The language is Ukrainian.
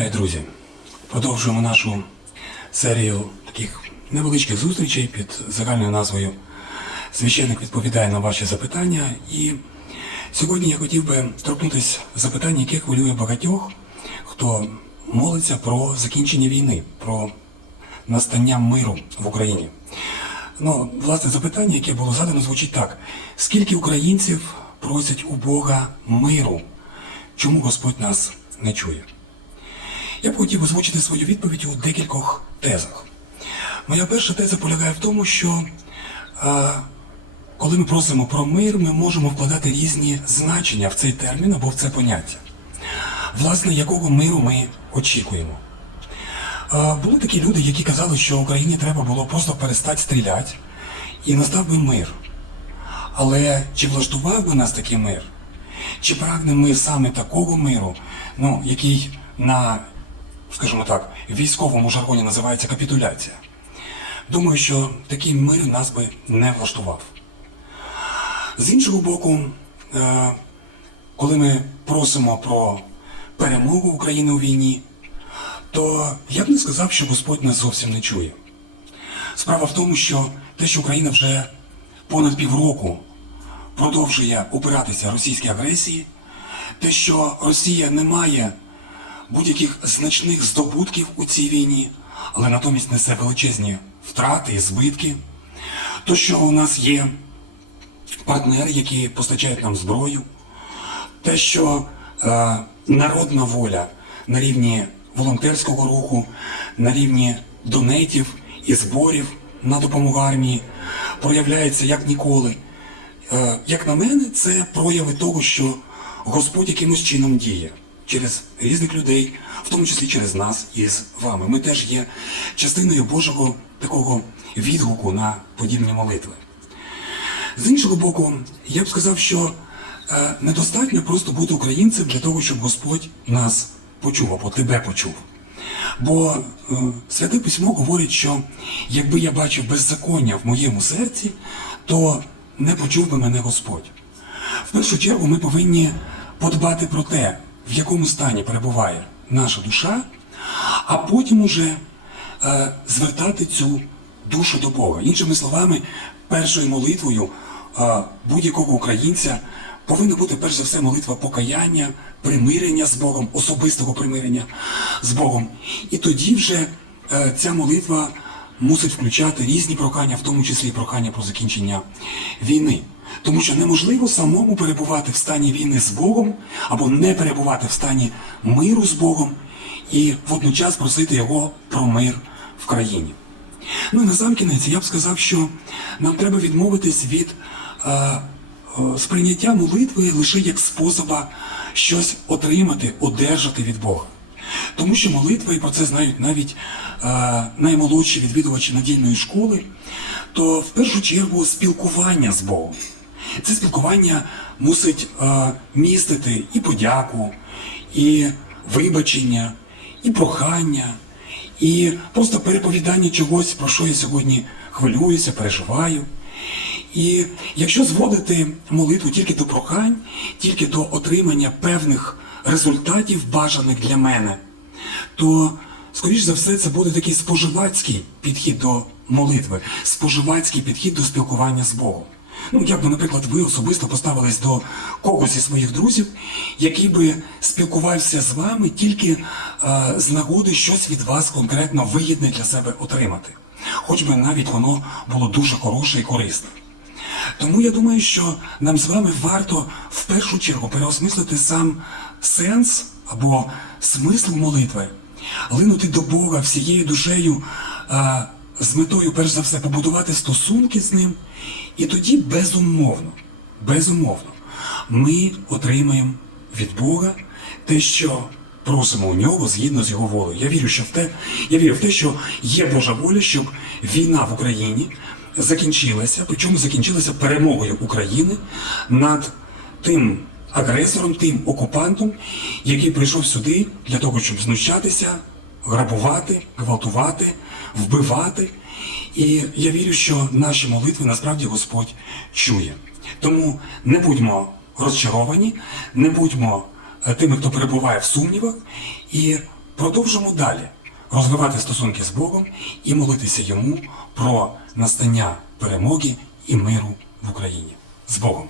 Вітаю, друзі! Продовжуємо нашу серію таких невеличких зустрічей під загальною назвою Священник відповідає на ваші запитання. І сьогодні я хотів би торкнутися запитання, яке хвилює багатьох, хто молиться про закінчення війни, про настання миру в Україні. Ну, власне, запитання, яке було задано, звучить так: скільки українців просять у Бога миру? Чому Господь нас не чує? Я б хотів озвучити свою відповідь у декількох тезах. Моя перша теза полягає в тому, що е, коли ми просимо про мир, ми можемо вкладати різні значення в цей термін або в це поняття. Власне, якого миру ми очікуємо. Е, були такі люди, які казали, що Україні треба було просто перестати стріляти і настав би мир. Але чи влаштував би нас такий мир? Чи прагнемо ми саме такого миру, ну, який на, скажімо так, військовому жаргоні називається капітуляція? Думаю, що такий мир нас би не влаштував. З іншого боку, е, коли ми просимо про перемогу України у війні, то я б не сказав, що Господь нас зовсім не чує. Справа в тому, що те, що Україна вже понад півроку продовжує опиратися російській агресії, те, що Росія не має будь-яких значних здобутків у цій війні, але натомість несе величезні втрати і збитки, то, що у нас є партнери, які постачають нам зброю, те, що е, народна воля на рівні волонтерського руху, на рівні донейтів і зборів на допомогу армії проявляється як ніколи. Е, як на мене, це прояви того, що Господь якимось чином діє через різних людей, в тому числі через нас із вами. Ми теж є частиною Божого такого відгуку на подібні молитви. З іншого боку, я б сказав, що е, недостатньо просто бути українцем для того, щоб Господь нас почув або тебе почув. Бо е, святе письмо говорить, що якби я бачив беззаконня в моєму серці, то не почув би мене Господь. В першу чергу ми повинні подбати про те, в якому стані перебуває наша душа, а потім уже е, звертати цю душу до Бога. Іншими словами, першою молитвою е, будь-якого українця повинна бути перш за все молитва покаяння, примирення з Богом, особистого примирення з Богом. І тоді вже е, ця молитва мусить включати різні прохання, в тому числі і прохання про закінчення війни. Тому що неможливо самому перебувати в стані війни з Богом або не перебувати в стані миру з Богом і водночас просити Його про мир в країні. Ну і на сам кінець я б сказав, що нам треба відмовитись від е, е, сприйняття молитви лише як способа щось отримати, одержати від Бога. Тому що молитва, і про це знають навіть е, наймолодші відвідувачі надільної школи, то в першу чергу спілкування з Богом. Це спілкування мусить е, містити і подяку, і вибачення, і прохання, і просто переповідання чогось, про що я сьогодні хвилююся, переживаю. І якщо зводити молитву тільки до прохань, тільки до отримання певних результатів, бажаних для мене, то, скоріш за все, це буде такий споживацький підхід до молитви, споживацький підхід до спілкування з Богом. Ну, як би, наприклад, ви особисто поставились до когось із своїх друзів, який би спілкувався з вами тільки е, з нагоди щось від вас конкретно вигідне для себе отримати, хоч би навіть воно було дуже хороше і корисне. Тому я думаю, що нам з вами варто в першу чергу переосмислити сам сенс або смисл молитви, линути до Бога всією душею а, з метою, перш за все, побудувати стосунки з ним. І тоді безумовно, безумовно, ми отримаємо від Бога те, що просимо у нього згідно з його волею. Я вірю, що в те, я вірю в те, що є Божа воля, щоб війна в Україні закінчилася, причому закінчилася перемогою України над тим агресором, тим окупантом, який прийшов сюди для того, щоб знущатися, грабувати, гвалтувати, вбивати. І я вірю, що наші молитви насправді Господь чує. Тому не будьмо розчаровані, не будьмо е, тими, хто перебуває в сумнівах, і продовжимо далі розвивати стосунки з Богом і молитися йому про настання перемоги і миру в Україні. З Богом!